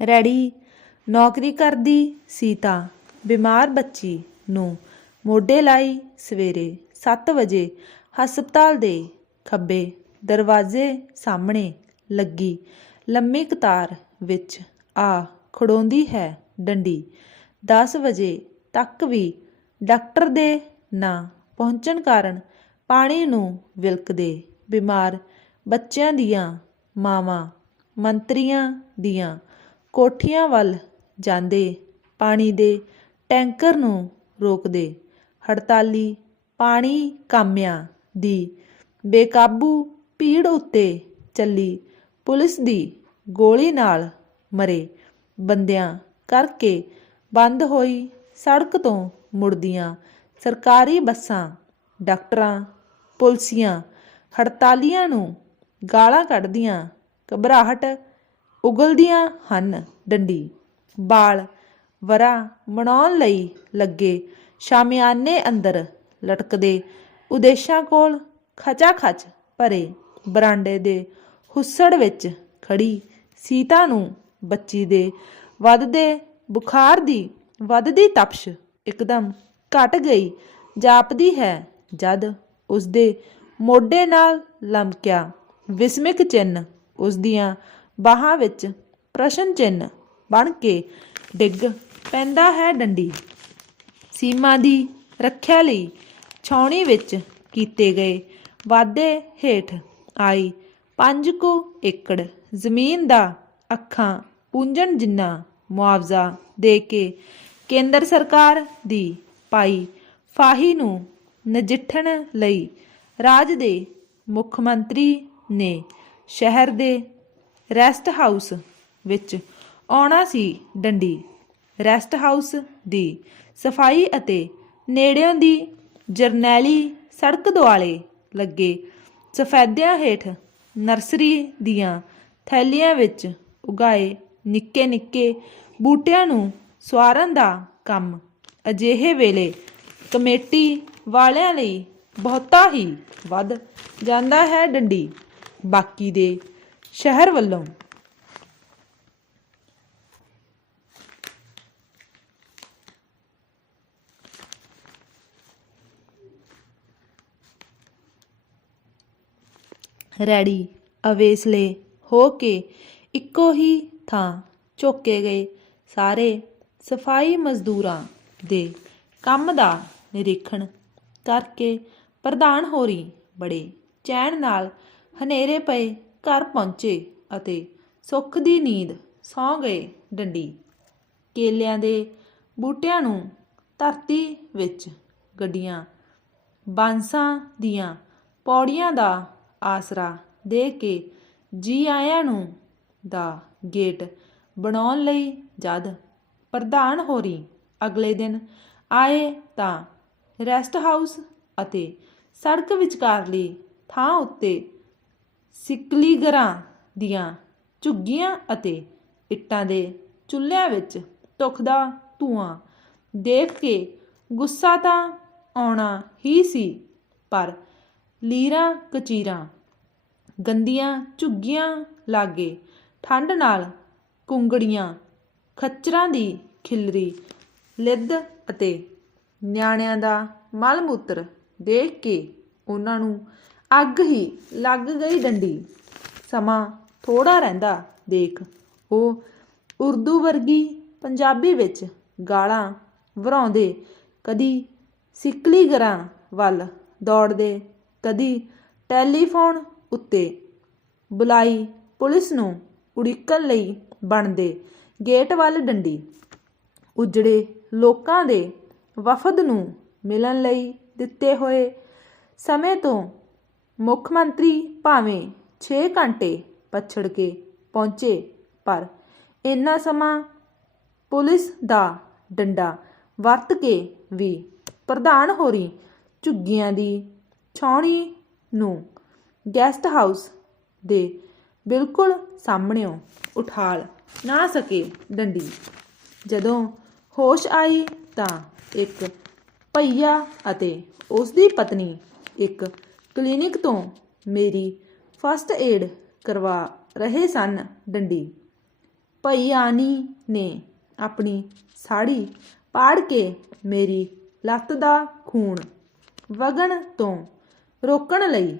Ready. ਨੌਕਰੀ ਕਰਦੀ ਸੀਤਾ ਬਿਮਾਰ ਬੱਚੀ ਨੂੰ ਮੋਢੇ ਲਾਈ ਸਵੇਰੇ 7 ਵਜੇ ਹਸਪਤਾਲ ਦੇ ਖੱਬੇ ਦਰਵਾਜ਼ੇ ਸਾਹਮਣੇ ਲੱਗੀ। ਲੰਮੀ ਕਤਾਰ ਵਿੱਚ ਆ ਖੜੋਂਦੀ ਹੈ ਡੰਡੀ। 10 ਵਜੇ ਤੱਕ ਵੀ ਡਾਕਟਰ ਦੇ ਨਾ ਪਹੁੰਚਣ ਕਾਰਨ ਪਾਣੀ ਨੂੰ ਵਿਲਕਦੇ ਬਿਮਾਰ ਬੱਚਿਆਂ ਦੀਆਂ ਮਾਵਾਂ ਮੰਤਰੀਆਂ ਦੀਆਂ ਕੋਠੀਆਂ ਵੱਲ ਜਾਂਦੇ, ਪਾਣੀ ਦੇ ਟੈਂਕਰ ਨੂੰ ਰੋਕਦੇ। ਹੜਤਾਲੀ ਪਾਣੀ ਕਾਮਿਆਂ ਦੀ ਬੇਕਾਬੂ ਭੀੜ ਉੱਤੇ ਚੱਲੀ। ਪੁਲਿਸ ਦੀ ਗੋਲੀ ਨਾਲ ਮਰੇ। ਬੰਦਿਆਂ ਕਰਕੇ ਬੰਦ ਹੋਈ ਸੜਕ ਤੋਂ ਮੁੜਦੀਆਂ ਸਰਕਾਰੀ ਬੱਸਾਂ, ਡਾਕਟਰਾਂ, ਪੁਲਸੀਆਂ। ਹੜਤਾਲੀਆਂ ਨੂੰ ਗਾਲਾਂ ਕੱਢਦੀਆਂ ਘਬਰਾਹਟ ਉਗਲਦੀਆਂ ਹਨ। ਡੰਡੀ, ਬਾਲ, ਵਰਾ ਮਨਾਉਣ ਲਈ ਲੱਗੇ ਸ਼ਾਮਿਆਨੇ ਅੰਦਰ ਲਟਕਦੇ ਉਦੇਸ਼ਾਂ ਕੋਲ ਖਚਾ ਖਚ ਭਰੇ ਬਰਾਂਡੇ ਦੇ ਹੁੱਸੜ ਵਿੱਚ ਖੜੀ ਸੀਤਾ ਨੂੰ ਬੱਚੀ ਦੇ ਵੱਧਦੇ ਬੁਖਾਰ ਦੀ ਵੱਧਦੀ ਤਪਸ਼ ਇੱਕਦਮ ਘਟ ਗਈ, ਜਾਪਦੀ ਹੈ ਜਦ ਉਸਦੇ ਮੋਢੇ ਨਾਲ ਲਮਕਿਆ ਵਿਸਮਿਕ ਚਿੰਨ ਉਸਦੀਆਂ ਬਾਹਾਂ ਵਿੱਚ ਪ੍ਰਸ਼ਨ ਚਿੰਨ ਬਣ ਕੇ ਡਿੱਗ ਪੈਂਦਾ ਹੈ ਡੰਡੀ। ਸੀਮਾ ਦੀ ਰੱਖਿਆ ਲਈ ਛਾਉਣੀ ਵਿੱਚ ਕੀਤੇ ਗਏ ਵਾਧੇ ਹੇਠ ਆਈ ਪੰਜ ਕੁ ਏਕੜ ਜ਼ਮੀਨ ਦਾ ਅੱਖਾਂ ਪੂੰਝਣ ਜਿੰਨਾ ਮੁਆਵਜ਼ਾ ਦੇ ਕੇ ਕੇਂਦਰ ਸਰਕਾਰ ਦੀ ਪਾਈ ਫਾਹੀ ਨੂੰ ਨਜਿੱਠਣ ਲਈ ਰਾਜ ਦੇ ਮੁੱਖ ਮੰਤਰੀ ਨੇ ਸ਼ਹਿਰ ਦੇ ਰੈਸਟ ਹਾਊਸ ਵਿੱਚ ਆਉਣਾ ਸੀ ਡੰਡੀ। ਰੈਸਟ ਹਾਊਸ ਦੀ ਸਫ਼ਾਈ ਅਤੇ ਨੇੜਿਆਂ ਦੀ ਜਰਨੈਲੀ ਸੜਕ ਦੁਆਲੇ ਲੱਗੇ ਸਫੈਦਿਆਂ ਹੇਠ ਨਰਸਰੀ ਦੀਆਂ ਥੈਲੀਆਂ ਵਿੱਚ ਉਗਾਏ ਨਿੱਕੇ ਨਿੱਕੇ ਬੂਟਿਆਂ ਨੂੰ ਸਵਾਰਨ ਦਾ ਕੰਮ। ਅਜਿਹੇ ਵੇਲੇ ਕਮੇਟੀ ਵਾਲਿਆਂ ਲਈ ਬਹੁਤਾ ਹੀ ਵੱਧ ਜਾਂਦਾ ਹੈ ਡੰਡੀ। ਬਾਕੀ ਦੇ ਸ਼ਹਿਰ ਵੱਲੋਂ। ਰੈਡੀ, ਅਵੇਸਲੇ ਹੋ ਕੇ ਇੱਕੋ ਹੀ ਥਾਂ ਝੋਕੇ ਗਏ ਸਾਰੇ ਸਫ਼ਾਈ ਮਜ਼ਦੂਰਾਂ ਦੇ ਕੰਮ ਦਾ ਨਿਰੀਖਣ ਕਰਕੇ ਪ੍ਰਧਾਨ ਹੋਰੀ ਬੜੇ ਚੈਨ ਨਾਲ ਹਨੇਰੇ ਪਏ ਘਰ ਪਹੁੰਚੇ ਅਤੇ ਸੁੱਖ ਦੀ ਨੀਂਦ ਸੌਂ ਗਏ ਡੰਡੀ। ਕੇਲਿਆਂ ਦੇ ਬੂਟਿਆਂ ਨੂੰ ਧਰਤੀ ਵਿੱਚ ਗੱਡੀਆਂ, ਬਾਂਸਾਂ ਦੀਆਂ ਪੌੜੀਆਂ ਦਾ ਆਸਰਾ ਦੇ ਕੇ ਜੀ ਆਇਆਂ ਨੂੰ ਦਾ ਗੇਟ ਬਣਾਉਣ ਲਈ ਜਦ ਪ੍ਰਧਾਨ ਹੋਰੀ ਅਗਲੇ ਦਿਨ ਆਏ ਤਾਂ ਰੈਸਟ ਹਾਊਸ ਅਤੇ ਸੜਕ ਵਿਚਕਾਰਲੀ ਥਾਂ ਉੱਤੇ ਸਿਕਲੀਗਰਾਂ ਦੀਆਂ ਝੁੱਗੀਆਂ ਅਤੇ ਇੱਟਾਂ ਦੇ ਚੁੱਲ੍ਹਿਆਂ ਵਿੱਚ ਧੁਖਦਾ ਧੂਆਂ ਦੇਖ ਕੇ ਗੁੱਸਾ ਤਾਂ ਆਉਣਾ ਹੀ ਸੀ, ਪਰ ਲੀਰਾਂ ਕਚੀਰਾਂ, ਗੰਦੀਆਂ ਝੁੱਗੀਆਂ ਲਾਗੇ ਠੰਡ ਨਾਲ ਕੁੰਗੜੀਆਂ ਖੱਚਰਾਂ ਦੀ ਖਿਲਰੀ, ਲਿੱਦ ਅਤੇ ਨਿਆਣਿਆਂ ਦਾ ਮਲ ਮੂਤਰ ਦੇਖ ਕੇ ਉਹਨਾਂ ਨੂੰ ਅੱਗ ਹੀ ਲੱਗ ਗਈ ਡੰਡੀ। ਸਮਾਂ ਥੋੜਾ ਰਹਿੰਦਾ, ਦੇਖ। ਉਹ ਉਰਦੂ ਵਰਗੀ ਪੰਜਾਬੀ ਵਿੱਚ ਗਾਲਾਂ ਵਰਾਉਂਦੇ, ਕਦੀ ਸਿਕਲੀਗਰਾਂ ਵੱਲ ਦੌੜਦੇ, ਕਦੀ ਟੈਲੀਫੋਨ ਉੱਤੇ ਬੁਲਾਈ ਪੁਲਿਸ ਨੂੰ ਉਡੀਕਣ ਲਈ ਬਣਦੇ ਗੇਟ ਵੱਲ ਡੰਡੀ। ਉਜੜੇ ਲੋਕਾਂ ਦੇ ਵਫਦ ਨੂੰ ਮਿਲਣ ਲਈ ਦਿੱਤੇ ਹੋਏ ਸਮੇਂ ਤੋਂ ਮੁੱਖ ਮੰਤਰੀ ਭਾਵੇਂ 6 ਘੰਟੇ ਪਛੜ ਕੇ ਪਹੁੰਚੇ, ਪਰ ਇੰਨਾ ਸਮਾਂ ਪੁਲਿਸ ਦਾ ਡੰਡਾ ਵਰਤ ਕੇ ਵੀ ਪ੍ਰਧਾਨ ਹੋਰੀ ਝੁੱਗੀਆਂ ਦੀ ਛਾਉਣੀ ਨੂੰ ਗੈਸਟ ਹਾਊਸ ਦੇ ਬਿਲਕੁਲ ਸਾਹਮਣਿਓਂ ਉਠਾਲ ਨਾ ਸਕੇ ਡੰਡੀ। ਜਦੋਂ ਹੋਸ਼ ਆਈ ਤਾਂ ਇੱਕ ਭਈਆ ਅਤੇ ਉਸ ਦੀ ਪਤਨੀ ਇੱਕ ਕਲੀਨਿਕ ਤੋਂ ਮੇਰੀ ਫਸਟ ਏਡ ਕਰਵਾ ਰਹੇ ਸਨ ਡੰਡੀ। ਭਈਆਨੀ ਨੇ ਆਪਣੀ ਸਾੜੀ ਪਾੜ ਕੇ ਮੇਰੀ ਲੱਤ ਦਾ ਖੂਨ ਵਗਣ ਤੋਂ ਰੋਕਣ ਲਈ